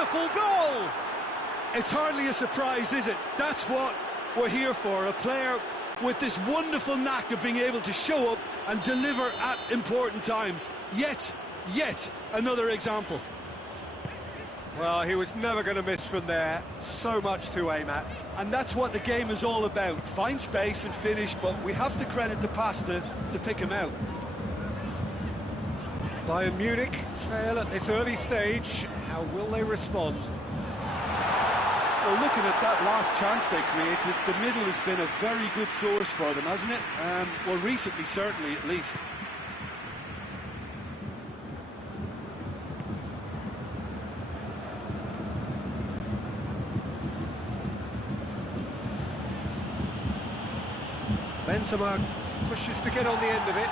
wonderful goal! It's hardly a surprise, is it? That's what we're here for, a player with this wonderful knack of being able to show up and deliver at important times. Yet another example. Well, he was never going to miss from there. So much to aim at. And that's what the game is all about. Find space and finish, but we have to credit the pass to pick him out. Bayern Munich trail at this early stage. How will they respond? Well, looking at that last chance they created, the middle has been a very good source for them, hasn't it? Well, recently, certainly, at least. Benzema pushes to get on the end of it.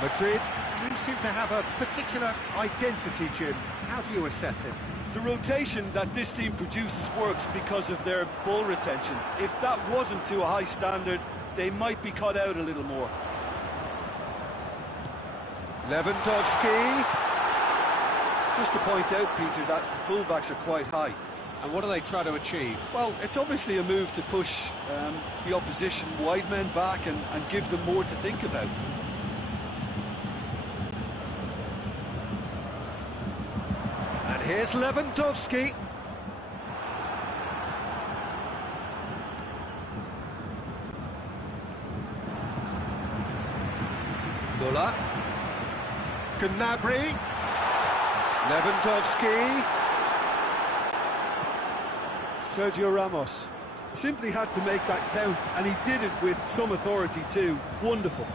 Madrid do seem to have a particular identity, Jim. How do you assess it? The rotation that this team produces works because of their ball retention. If that wasn't to a high standard, they might be cut out a little more. Lewandowski. Just to point out, Peter, that the fullbacks are quite high. And what do they try to achieve? Well, it's obviously a move to push the opposition wide men back and give them more to think about. And here's Lewandowski. Müller. Gnabry. Lewandowski. Sergio Ramos simply had to make that count, and he did it with some authority too. Wonderful.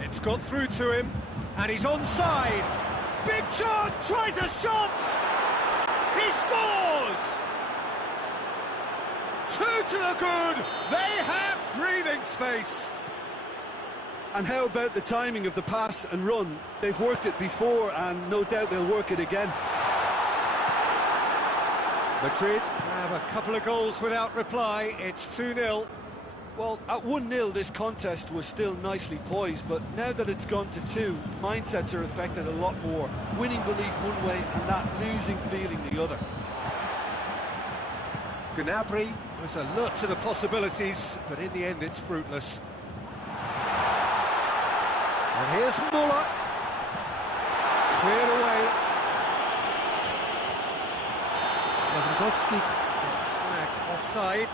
It's got through to him, and he's onside. Big chance, tries a shot. He scores! 2 to the good. They have breathing space. And how about the timing of the pass and run? They've worked it before, and no doubt they'll work it again. Madrid have a couple of goals without reply. It's 2-0. Well, at 1-0, this contest was still nicely poised, but now that it's gone to 2, mindsets are affected a lot more. Winning belief one way and that losing feeling the other. Gnabry was alert to the possibilities, but in the end it's fruitless. And here's Müller. Cleared away. Lewandowski gets flagged offside.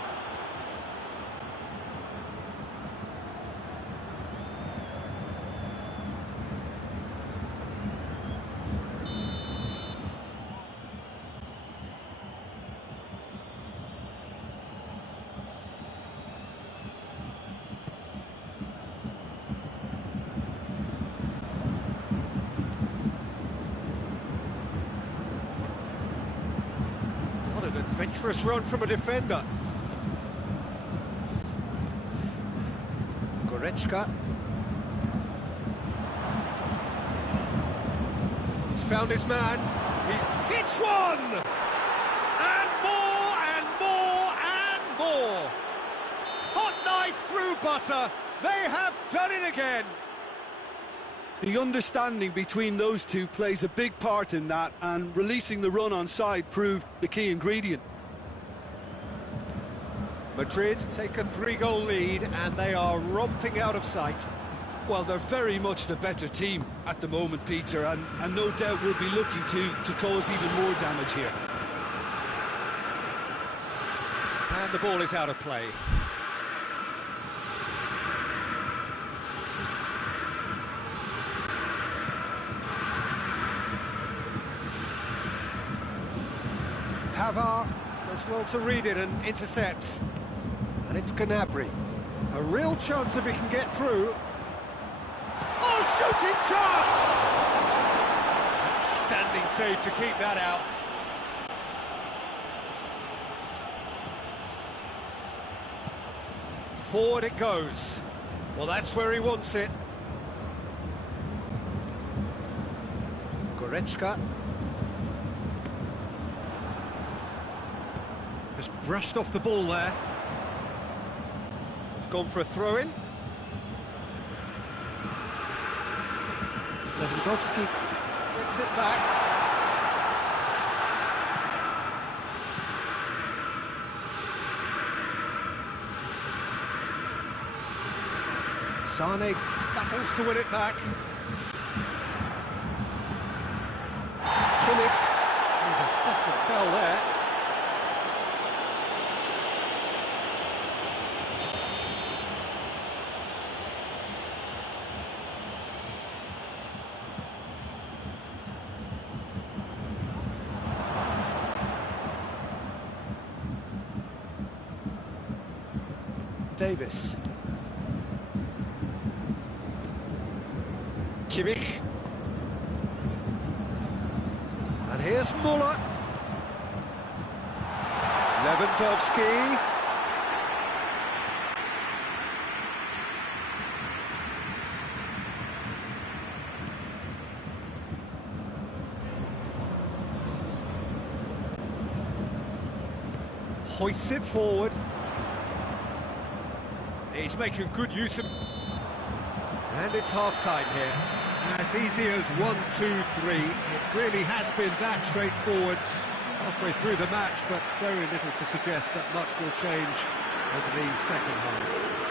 An adventurous run from a defender. Goretzka. He's found his man. He's hit one! And more, and more, and more! Hot knife through butter. They have done it again. The understanding between those two plays a big part in that, and releasing the run on side proved the key ingredient. Madrid take a 3-goal lead, and they are romping out of sight. Well, they're very much the better team at the moment, Peter, and no doubt will be looking to cause even more damage here. And the ball is out of play. Pavard does well to read it and intercepts. And it's Gnabry. A real chance if he can get through. Oh, shooting chance! Standing save to keep that out. Forward it goes. Well, that's where he wants it. Goretzka. Just brushed off the ball there. It's gone for a throw-in. Lewandowski gets it back. Sane battles to win it back. Kimmich, a definite foul there. Davis. Kimmich. And here's Muller. Lewandowski. Hoists it forward. He's making good use of... And it's half-time here. As easy as 1, 2, 3. It really has been that straightforward halfway through the match, but very little to suggest that much will change over the second half.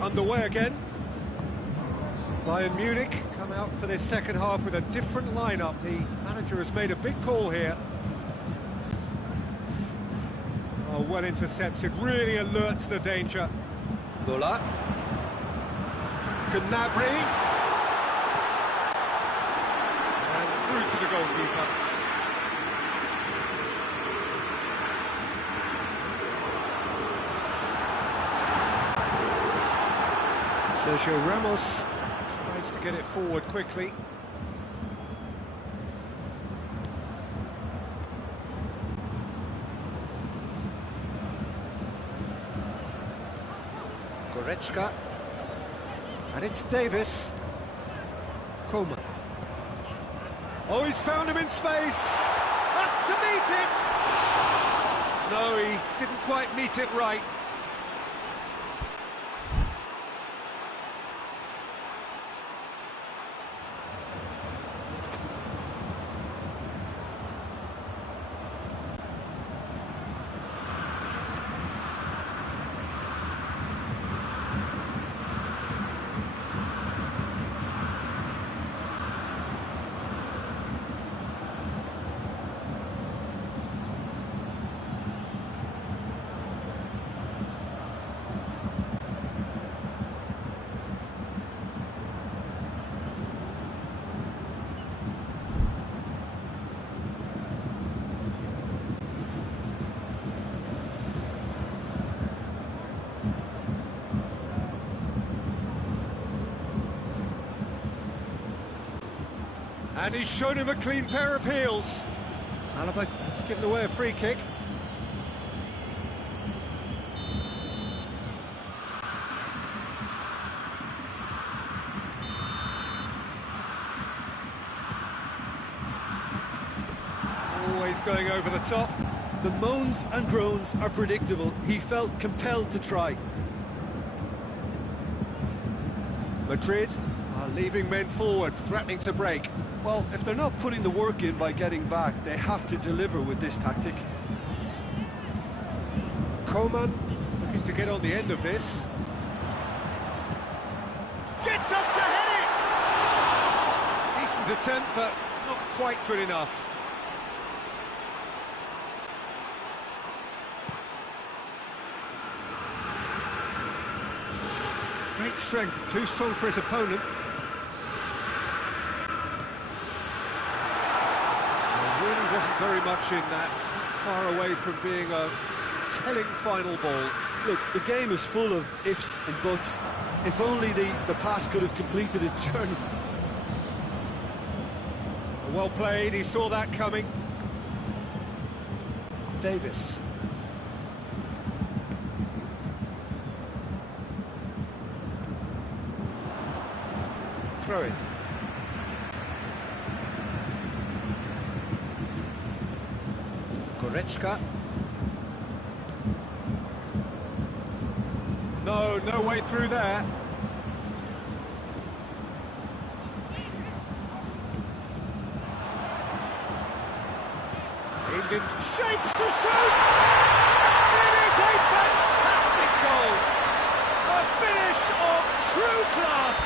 Underway again. Bayern Munich come out for this second half with a different lineup. The manager has made a big call here. Oh, well intercepted, really alert to the danger. Muller. Gnabry. And through to the goalkeeper. Sergio Ramos tries to get it forward quickly. Goretzka. And it's Davis. Coman. Oh, he's found him in space. Up to meet it. No, he didn't quite meet it right. And he's shown him a clean pair of heels. Alaba has given away a free kick. Always going over the top. The moans and groans are predictable. He felt compelled to try. Madrid are leaving men forward, threatening to break. Well, if they're not putting the work in by getting back, they have to deliver with this tactic. Coman looking to get on the end of this. Gets up to head it! Decent attempt, but not quite good enough. Great strength, too strong for his opponent. There really wasn't very much in that, not far away from being a telling final ball. Look, the game is full of ifs and buts. If only the pass could have completed its journey. Well played, he saw that coming. Davis. Throw in. Goretzka. No way through there. Aimed in, shapes to shoot! It is a fantastic goal! A finish of true class!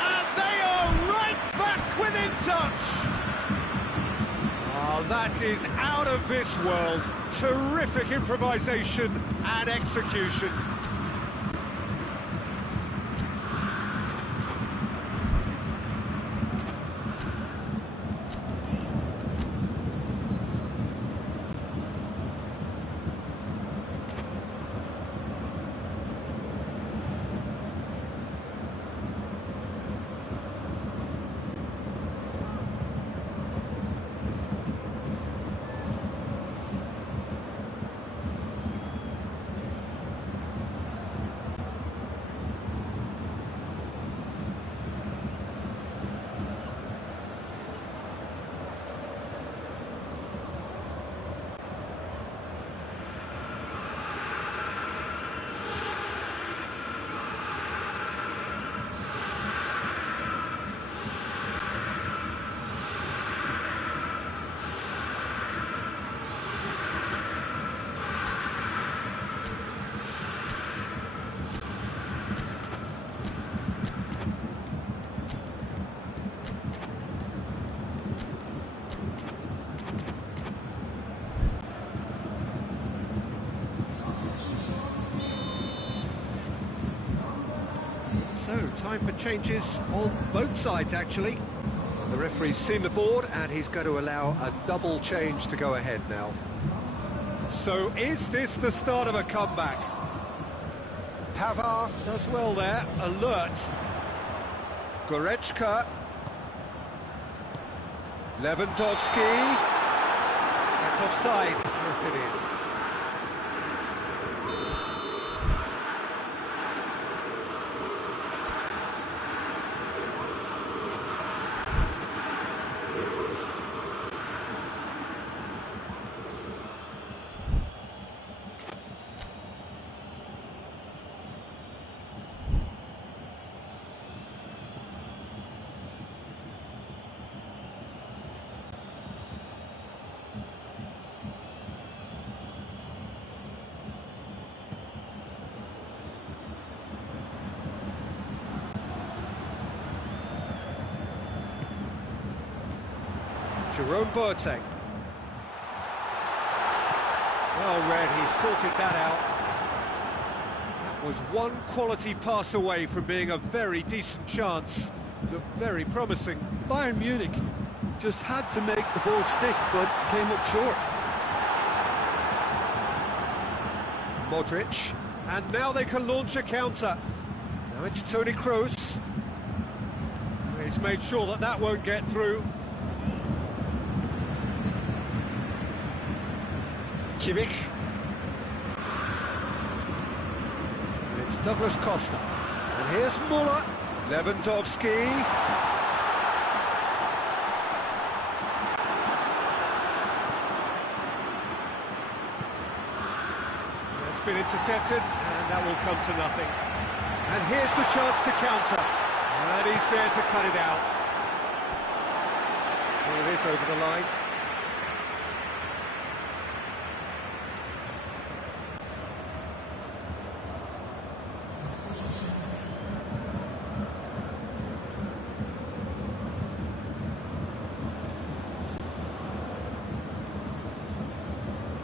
And they are right back within touch! Oh, that is out of this world. Terrific improvisation and execution. So, time for changes on both sides, actually. The referee's seen the board, and he's going to allow a double change to go ahead now. So, is this the start of a comeback? Pavard does well there, alert. Goretzka. Lewandowski. That's offside. Yes, it is. Jerome Boateng. Well read, he sorted that out. That was one quality pass away from being a very decent chance. Looked very promising. Bayern Munich just had to make the ball stick, but came up short. Modric, and now they can launch a counter. Now it's Toni Kroos. He's made sure that that won't get through. Kimmich. And it's Douglas Costa. And here's Muller. Lewandowski. It's been intercepted, and that will come to nothing. And here's the chance to counter. And he's there to cut it out. Here it is over the line.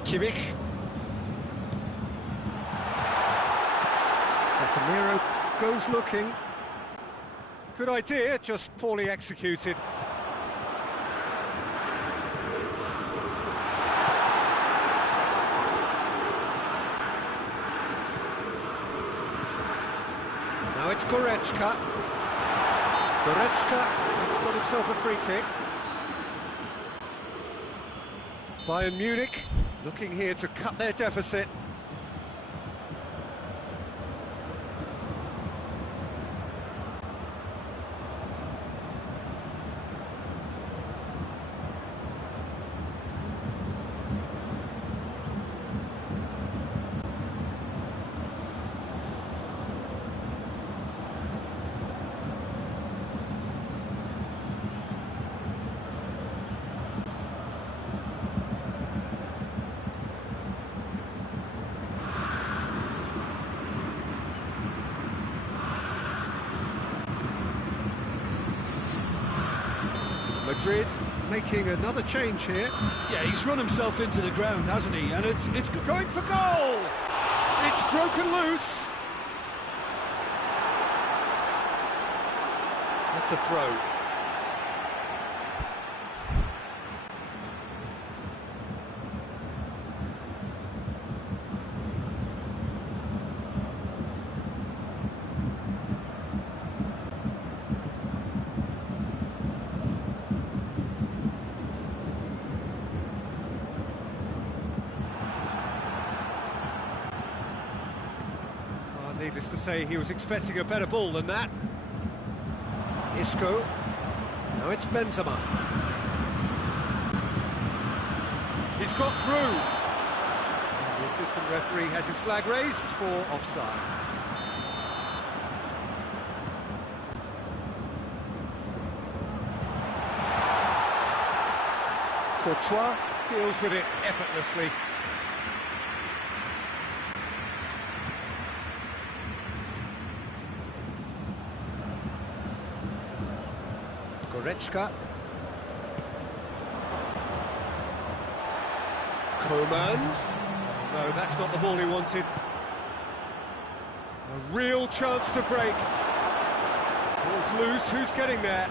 Kimmich. Casemiro goes looking. Good idea, just poorly executed. Now it's Goretzka. Goretzka has got himself a free kick. Bayern Munich looking here to cut their deficit. Madrid making another change here. Yeah, he's run himself into the ground, hasn't he? And it's Going for goal! It's broken loose. That's a throw. Needless to say, he was expecting a better ball than that. Isco. Now it's Benzema. He's got through. And the assistant referee has his flag raised for offside. Courtois deals with it effortlessly. Goretzka. Coman. No, that's not the ball he wanted. A real chance to break. Ball's loose, who's getting there?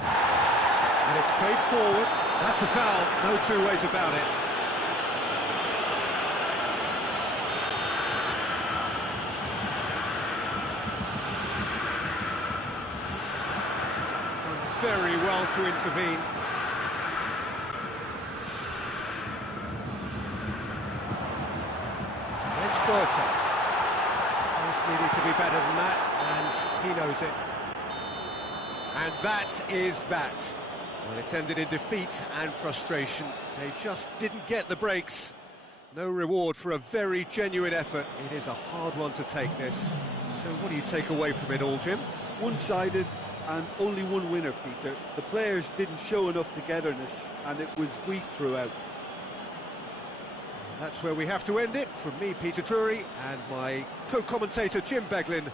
And it's played forward. That's a foul, no two ways about it. Very well to intervene. And it's Berta. This needed to be better than that, and he knows it. And that is that. Well, it ended in defeat and frustration. They just didn't get the breaks. No reward for a very genuine effort. It is a hard one to take, this. So what do you take away from it all, Jim? one-sided and only one winner, Peter. The players didn't show enough togetherness and it was weak throughout. That's where we have to end it. From me, Peter Drury, and my co-commentator, Jim Beglin.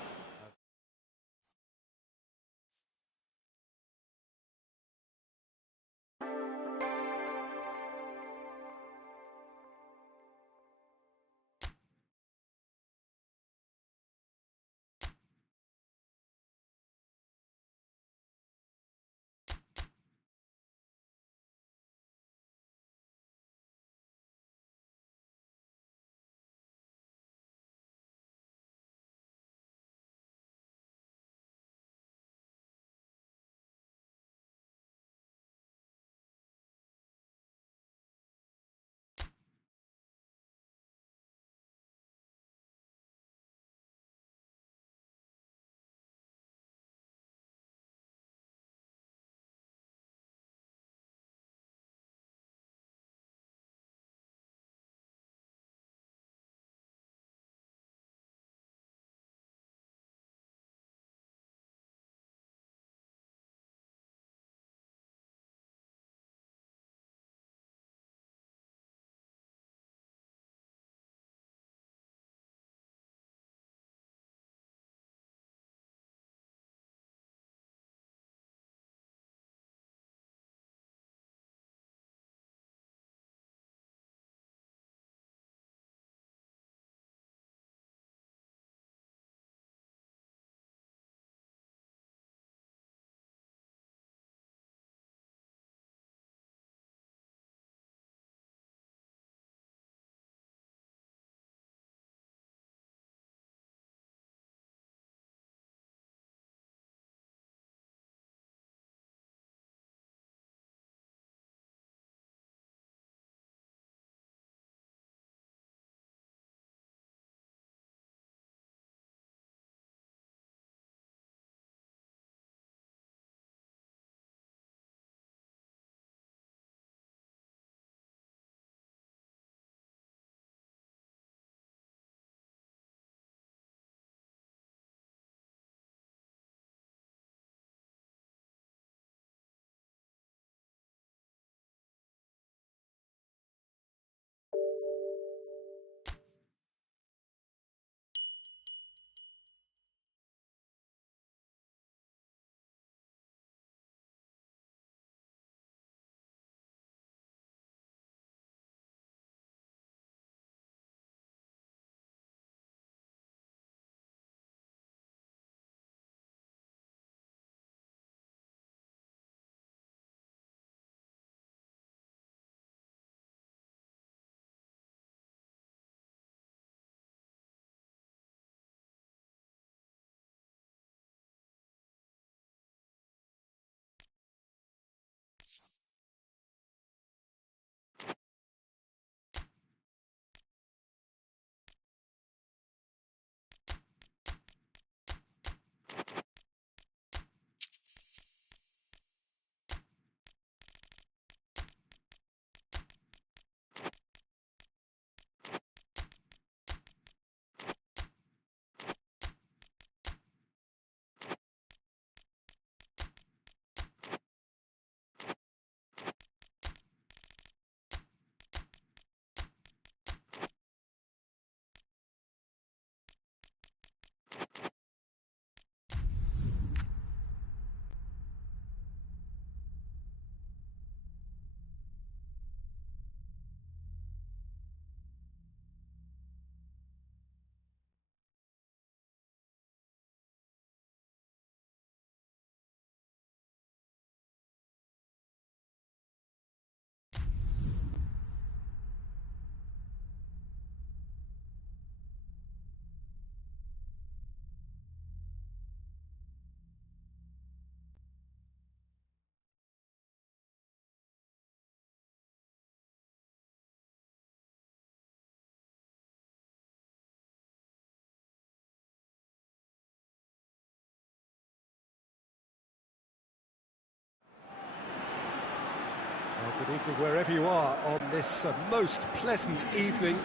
Well, good evening wherever you are on this most pleasant evening.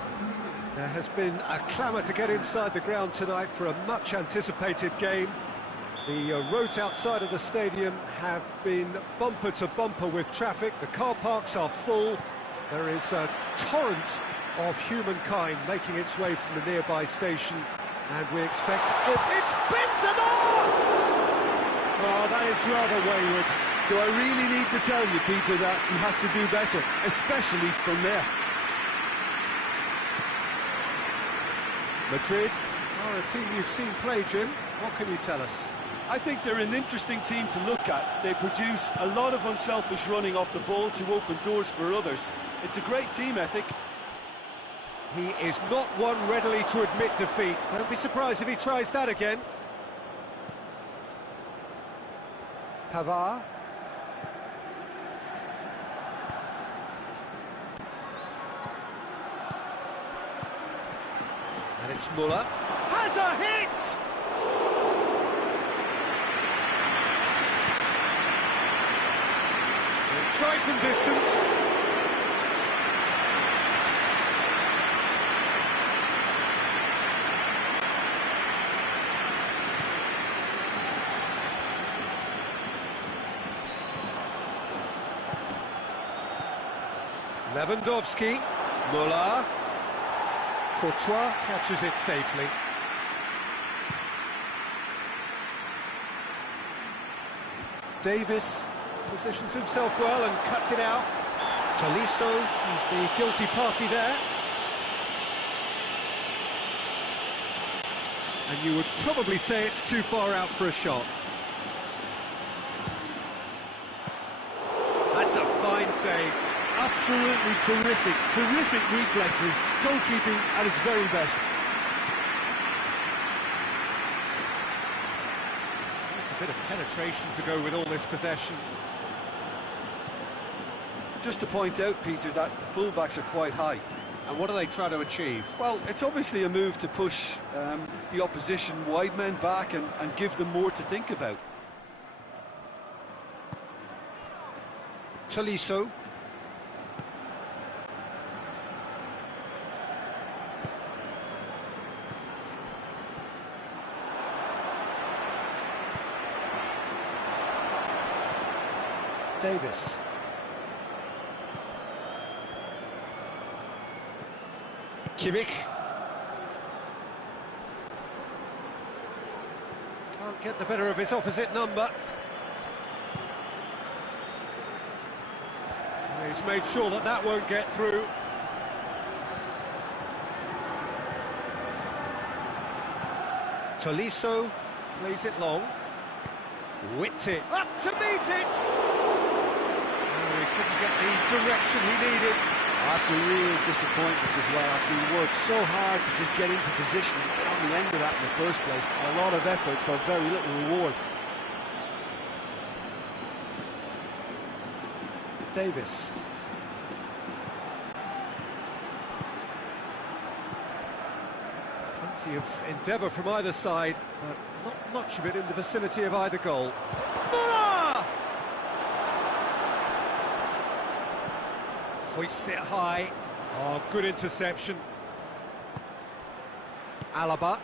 There has been a clamour to get inside the ground tonight for a much-anticipated game. The roads outside of the stadium have been bumper to bumper with traffic. The car parks are full. There is a torrent of humankind making its way from the nearby station, and we expect... It's Benzema! Oh, that is rather wayward. Do I really need to tell you, Peter, that he has to do better, especially from there? Madrid are a team you've seen play, Jim. What can you tell us? I think they're an interesting team to look at. They produce a lot of unselfish running off the ball to open doors for others. It's a great team ethic. He is not one readily to admit defeat. Don't be surprised if he tries that again. Pavard. And it's Muller. Has a hit! He'll try from distance. Lewandowski. Muller. Courtois catches it safely. Davis positions himself well and cuts it out. Tolisso is the guilty party there. And you would probably say it's too far out for a shot. That's a fine save. Absolutely terrific reflexes, goalkeeping at its very best. It's a bit of penetration to go with all this possession. Just to point out, Peter, that the fullbacks are quite high. And what are they trying to achieve? Well, it's obviously a move to push the opposition wide men back and give them more to think about. Tolisso. Davis. Kimmich. Can't get the better of his opposite number. He's made sure that that won't get through. Tolisso plays it long. Whipped it. Up to meet it! He couldn't get the direction he needed. That's a real disappointment as well, after he worked so hard to just get into position and get on the end of that in the first place. A lot of effort for very little reward. Davis. Plenty of endeavour from either side, but not much of it in the vicinity of either goal. Muller! Hoists it high. Oh, good interception. Alaba.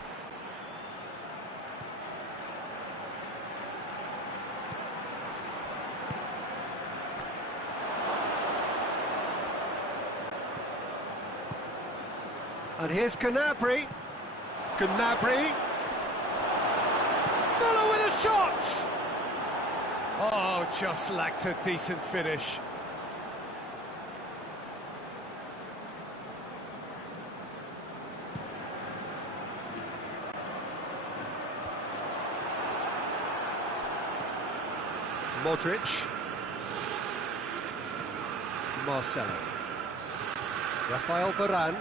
And here's Gnabry. Gnabry. Muller with a shot! Oh, just lacked a decent finish. Modric. Marcelo. Rafael Varane.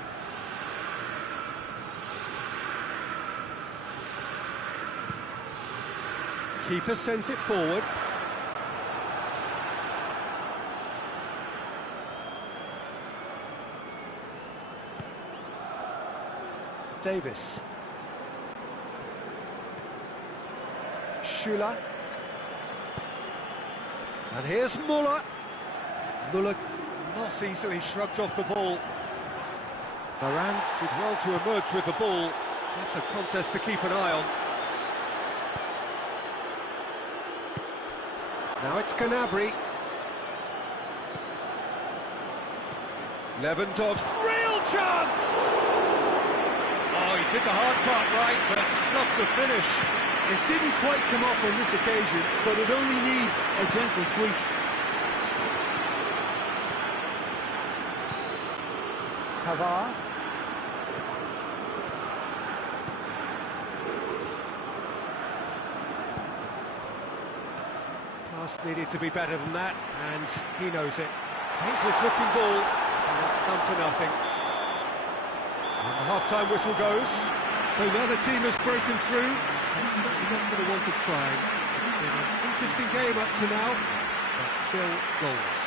Keeper sends it forward. Davis. Schüller. And here's Muller. Muller not easily shrugged off the ball. Varane did well to emerge with the ball. That's a contest to keep an eye on. Now it's Gnabry. Lewandowski. Real chance! Oh, he did the hard part right, but not the finish. It didn't quite come off on this occasion, but it only needs a gentle tweak. Pavard. Pass needed to be better than that, and he knows it. Dangerous looking ball, and it's come to nothing. And the half-time whistle goes. So now the team has broken through. It's certainly not going to want to try. It's been an interesting game up to now, but still goals.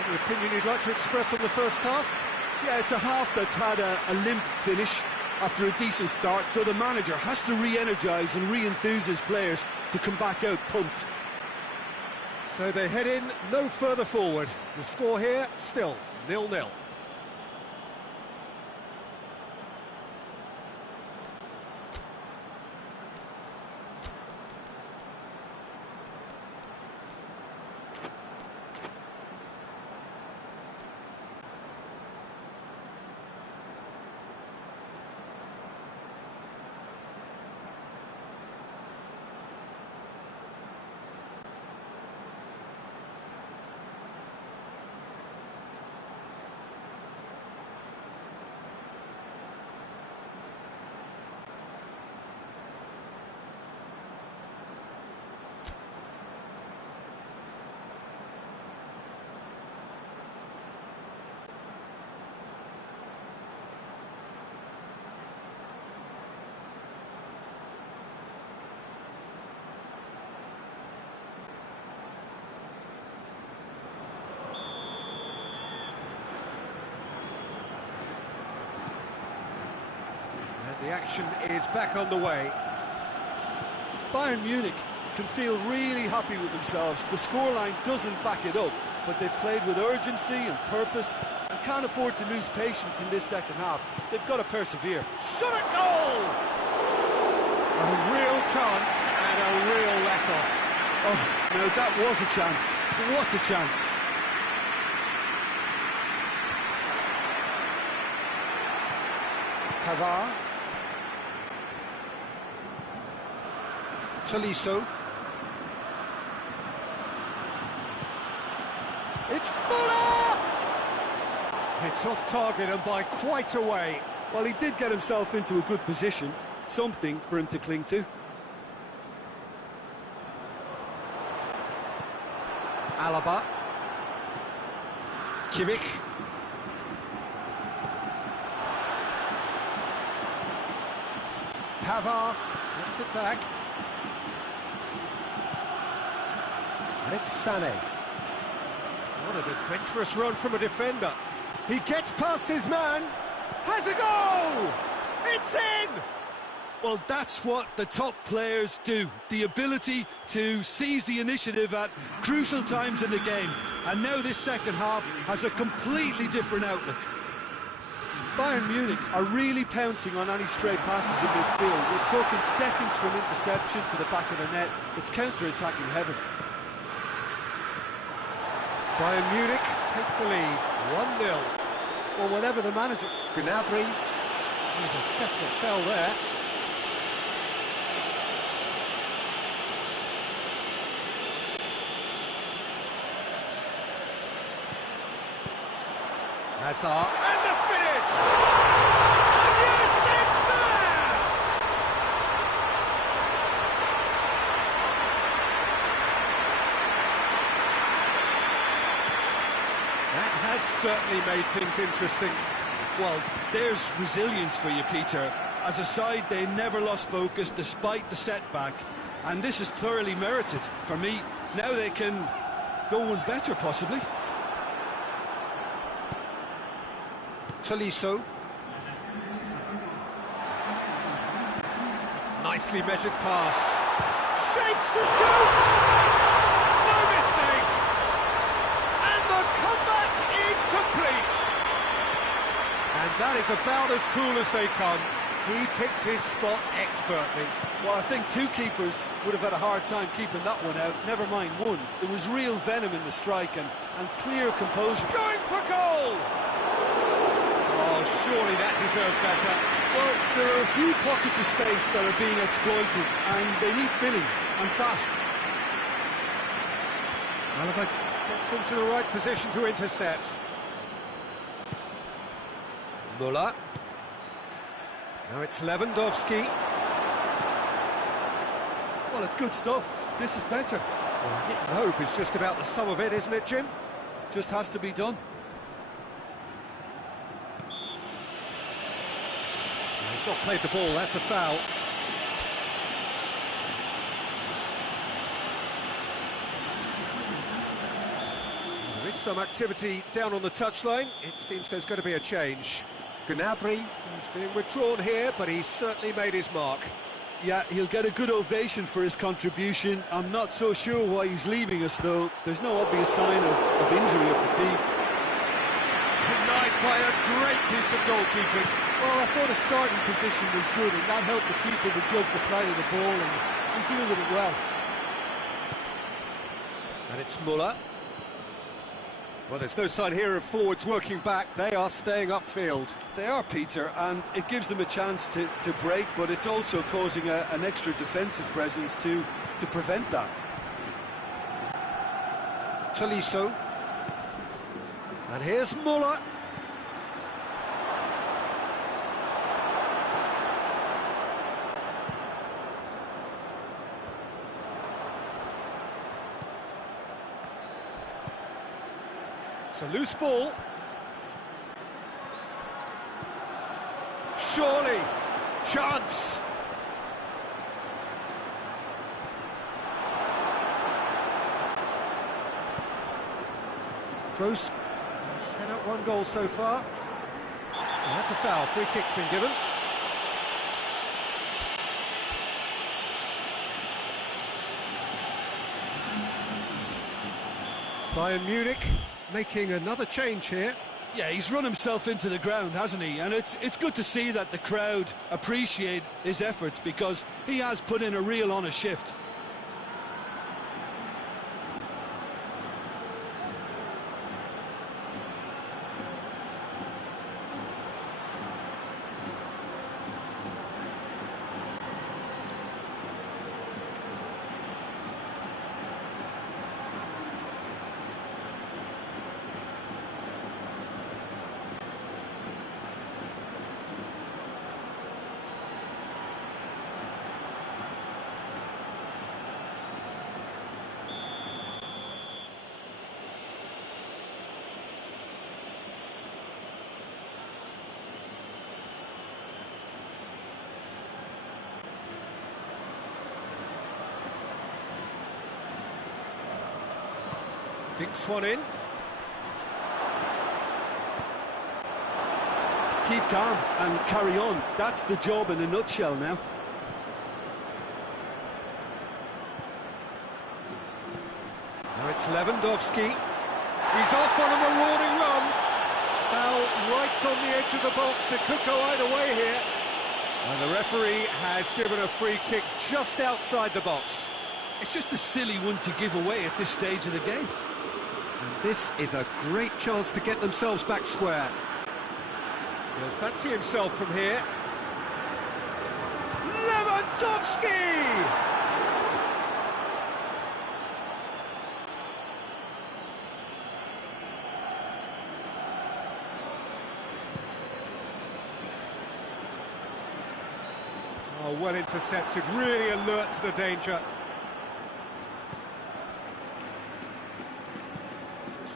Any opinion you'd like to express on the first half? Yeah, it's a half that's had a limp finish after a decent start, so the manager has to re-energise and re-enthuse his players to come back out pumped. So they head in no further forward. The score here, still 0-0. The action is back on the way. Bayern Munich can feel really happy with themselves. The scoreline doesn't back it up, but they've played with urgency and purpose and can't afford to lose patience in this second half. They've got to persevere. Shot at goal! A real chance and a real let-off. Oh, no, that was a chance. What a chance. Pavard. Tolisso. It's Muller! It's off target and by quite a way. Well, he did get himself into a good position, something for him to cling to. Alaba. Kimmich. Pavard gets it back. And it's Sané. What an adventurous run from a defender. He gets past his man. Has a go! It's in! Well, that's what the top players do. The ability to seize the initiative at crucial times in the game. And now this second half has a completely different outlook. Bayern Munich are really pouncing on any stray passes in midfield. We're talking seconds from interception to the back of the net. It's counter-attacking heaven. Bayern Munich take the lead, 1-0. Well, whatever the manager... Gnabry, there's a definite foul there. Hazard, and the finish! And yes, it's there! That has certainly made things interesting. Well, there's resilience for you, Peter. As a side, they never lost focus despite the setback, and this is thoroughly merited. For me, now they can go one better, possibly. Tolisso. Nicely measured pass. Shapes to shoot! No mistake! And the comeback is complete! And that is about as cool as they come. He picked his spot expertly. Well, I think two keepers would have had a hard time keeping that one out, never mind one. There was real venom in the strike and clear composure. Going for goal! Oh, surely that deserved better. Well, there are a few pockets of space that are being exploited, and they need filling, and fast. Alaba gets into the right position to intercept. Müller. Now it's Lewandowski. Well, it's good stuff. This is better. Well, hitting hope is just about the sum of it, isn't it, Jim? Just has to be done. He's not played the ball, that's a foul. There is some activity down on the touchline. It seems there's going to be a change. Gnabry, he's being withdrawn here, but he's certainly made his mark. Yeah, he'll get a good ovation for his contribution. I'm not so sure why he's leaving us, though. There's no obvious sign of injury or fatigue. Denied by a great piece of goalkeeping. Well, I thought his starting position was good, and that helped the keeper to judge the flight of the ball and deal with it well. And it's Müller. Well, there's no sign here of forwards working back. They are staying upfield. They are, Peter, and it gives them a chance to break, but it's also causing an extra defensive presence to prevent that. Tolisso. And here's Müller. It's a loose ball. Surely, chance. Kroos set up one goal so far. Well, that's a foul. Free kick's been given. Bayern Munich making another change here. Yeah, he's run himself into the ground, hasn't he? And it's good to see that the crowd appreciate his efforts, because he has put in a real honest shift. Dinks one in. Keep calm and carry on. That's the job in a nutshell now. Now it's Lewandowski. He's off on a marauding run. Foul right on the edge of the box. It could go either way here. And the referee has given a free kick just outside the box. It's just a silly one to give away at this stage of the game. And this is a great chance to get themselves back square. He'll fancy himself from here. Lewandowski! Oh, well intercepted, really alert to the danger.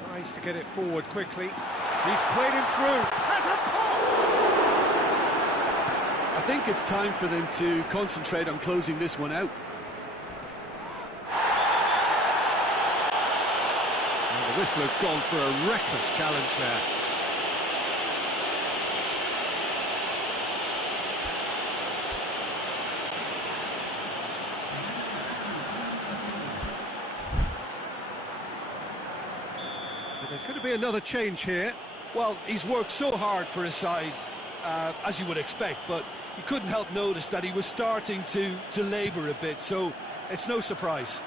Tries to get it forward quickly. He's played him through. Has a pop! I think it's time for them to concentrate on closing this one out. And the whistler's gone for a reckless challenge there. There's going to be another change here. Well, he's worked so hard for his side, as you would expect, but you couldn't help notice that he was starting to labour a bit, so it's no surprise.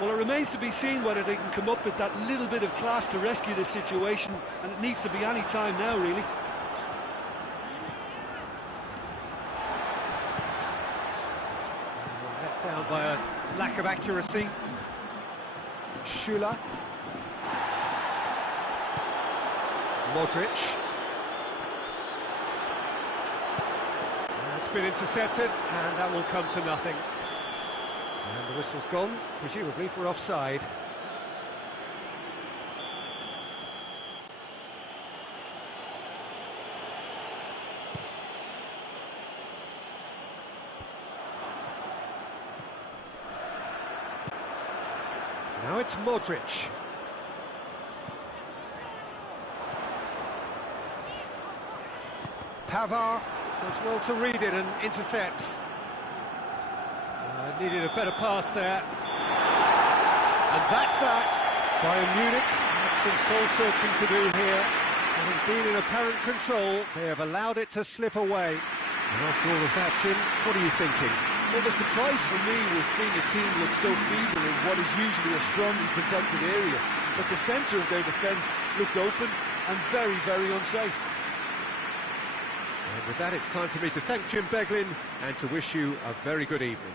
Well, it remains to be seen whether they can come up with that little bit of class to rescue the situation, and it needs to be any time now, really. Let down by a lack of accuracy. Schüller. Modric. It's been intercepted, and that will come to nothing. And the whistle's gone, presumably for offside. Now it's Modric. Pavard does well to read it and intercepts. Needed a better pass there. And that's that. Bayern Munich have some soul-searching to do here. Having been in apparent control, they have allowed it to slip away. And after all of that, Jim, what are you thinking? Well, the surprise for me was seeing a team look so feeble in what is usually a strongly protected area. But the centre of their defence looked open and very, very unsafe. And with that, it's time for me to thank Jim Beglin and to wish you a very good evening.